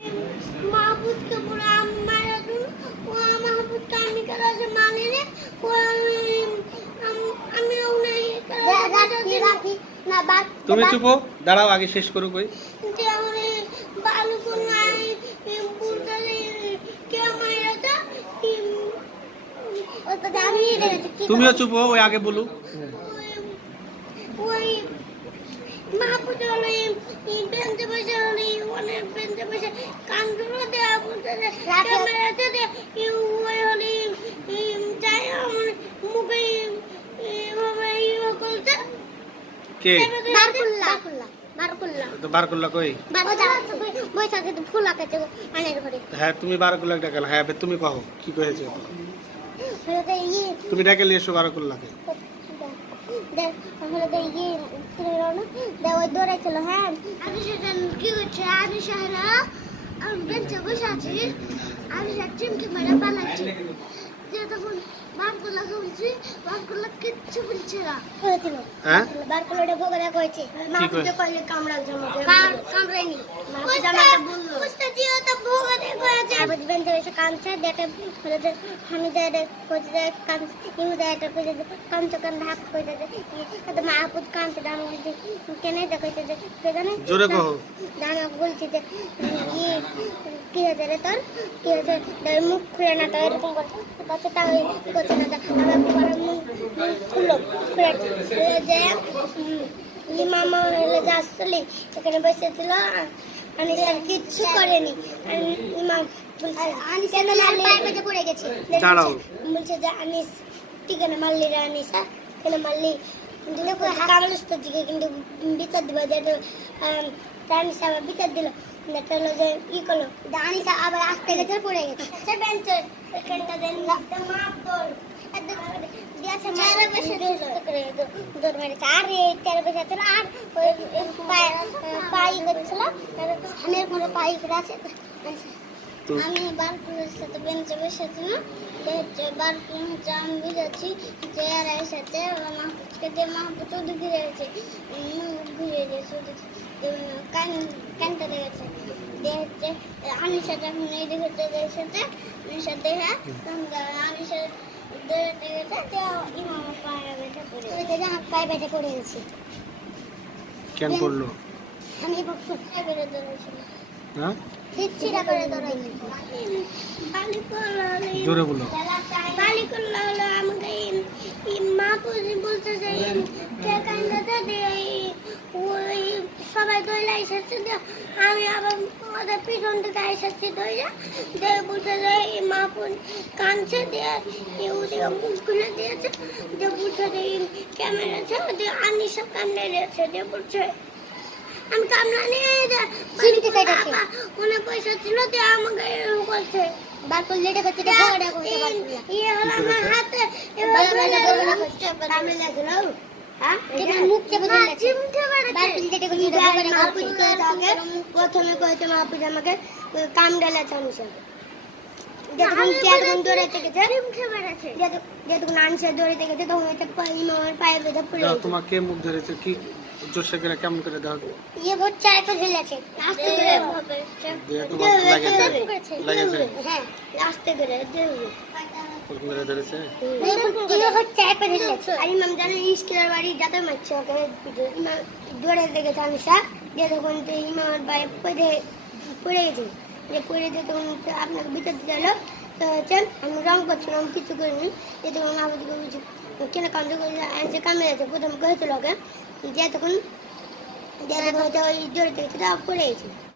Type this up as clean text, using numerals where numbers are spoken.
মাহফুজকে পুরো মারা দিল। ও মাহফুজকে আমি কাছে মানে নে ও আমি ওনাই রাখি না বাদ তুমি চুপ হও, দাঁড়াও আগে শেষ করো কই। যে আমি বালু কোনাই পুরতালে কে মারা তা ও তো জানি রে কি তুমিও চুপ হও, ওই আগে বলু। ওই মাহফুজ হলে বেঞ্চে বসে হলে অনেক বেঞ্চে বসে কান ধরে দেওয়া বলতে ক্যামেরাতে ওই হলে যাই আমার মুখে এভাবে ইয়ে করতে কে বারকুল্লা তো বার করলা কই? বৈশাখে তো ফুল আঁকাতে আনের ঘরে হ্যাঁ তুমি বার করলা ডাকাল। হ্যাঁ এবার তুমি কহো কি কয়েছে। তুমি ডাকে নিয়ে এসো বার করলাকে। দেখ তাহলে তো ইয়ে তুলে না দেখ ওই দৌড়াইছিল। হ্যাঁ আমি সেদিন কি করছে আমি সারা আমি বেঞ্চে বসে আছি আমি চিমটি মেরে পালাচ্ছি যে তখন বারকুল্লা বলছি বারকুল্লা কিচ্ছু বলছে না হয়েছিল। হ্যাঁ বারকুল্লাটা ভোগরা করেছে মাহফুজে কইলে কামড়ার জন্য কামড়ায়নি মাহফুজ আমাকে বলল উস্তাদ ও তো ভোগরা করেছে আমি বেঞ্চে বসে কাঁদছে দেখে আমি যাই কইতে কান ইউ যাই এটা কইতে কাঁদছে কান ভাগ কইতে তো মাহফুজ কাঁদছে আমি বলছি কেনে দেখইতে যে জানে জোরে কহো। দানা বলছি যে কি হয়েছে রে তোর কি হয়েছে মুখ খুলে না তো এরকম করছে বাচ্চাটা করছে না আমার মুখ খুললো খুলে যে মামা হলে যে আসলি সেখানে বসেছিল আমি স্যার কিচ্ছু করেনি ইমাম বলছে পায়ে পড়ে গেছে বলছে যে আনিস টিকানে মারলি রে আনিসা কেন মারলি দেখো কামড় দিকে কিন্তু বিচার দিবা যে আনিসা আবার বিচার দিল দেখা হলো যে ই করলো আনিসা আবার আসতে গেছে পড়ে গেছে সে বেঞ্চে এখানটা দেন লাগতে মাপ তোর দিয়েছে মারা বসে দৌড় মেরেছে আর এই চার বসে ছিল আর পাই করছিল ধানের কোনো পাই করে আছে আমি বারকুলের সাথে বেঞ্চে বসেছিলাম বারকুল হচ্ছে আমি বুঝেছি যে এরা এসেছে মাহফুজকে দিয়ে মাহফুজ ওদিকে ঘিরে গেছে ঘুরে গেছে কানটা দেখেছে দেখছে আনিসা যখন এই দেখেছে এসেছে আনিসা দেখে আনিসা দেখেছে ইমাম পায়ে বেঁধে পায়ে বেঁধে পড়ে গেছে। কেন পড়লো? আমি পায়ে বেঁধে ধরেছিল। হ্যাঁ চিৎচিরা করে দৌড়াইছি জোরে বলো। বালিকুল্লাহ হলো আমাকে মাহফুজ বলতে যে কে কান্দাতে ওই সবাই দইলা এসেছে আমি আবার ওদের পিছন থেকে এসেছি দইলা দিয়ে বলতে যে মাহফুজ কাঁদছে দিয়ে ওদিকে মুখ খুলে দিয়েছে দিয়ে বলছে যে ক্যামেরা আছে দিয়ে আনিসা কান্দে দিয়েছে দিয়ে বলছে আমি কামলা নিয়ে সিঁড়িতে কেটেছে ওনে পয়সা ছিল দিয়ে আমাকে এরকম করছে বারকুল লেটে করছে তো বড় করছে বারকুল ইয়ে হলো আমার হাতে এভাবে করছে কামলা লাগলো হ্যাঁ এটা মুখ চেপে দিয়েছে চিমটে মারছে বারকুল লেটে করছে তো বড় মাহফুজ কই থাকে প্রথমে কইছে মাহফুজ আমাকে কাম ডালাছে আনিসা যতক্ষণ কেয়ারগুন দৌড়াইতে গেছে চিমটে মারছে যতক্ষণ আনিসা দৌড়াইতে গেছে তখন এটা ইমামের পায়ে বেঁধে পড়ে গেছে। তোমার কে মুখ ধরেছে কি জোরসে করে কেমন করে দাও? ये बहुत चाय पे ঢেলেছে আস্তে করে দিয়ে তোমার লাগেছে হ্যাঁ আস্তে করে দেবে কোন মেরে ধরেছে? ये बहुत चाय पे ঢেলেছে আর ইমাম জানে ইসকিরার বাড়ি যাতে মারছে ওকে ইমাম দৌড়ে দেখে আনিসা যে তখন তো ইমামের পায়ে পড়ে গেছে যে পড়ে দিয়ে তখন আপনাকে ভিতর দিতে এলো তো হচ্ছে আমি রং করছিলাম কিছু করিনি যে তখন আমাদের বলছি কেন কান্দ করে আনছে কামে আছে প্রথম কহেছিল ওকে যে তখন ওই জড়িত পড়ে গেছে।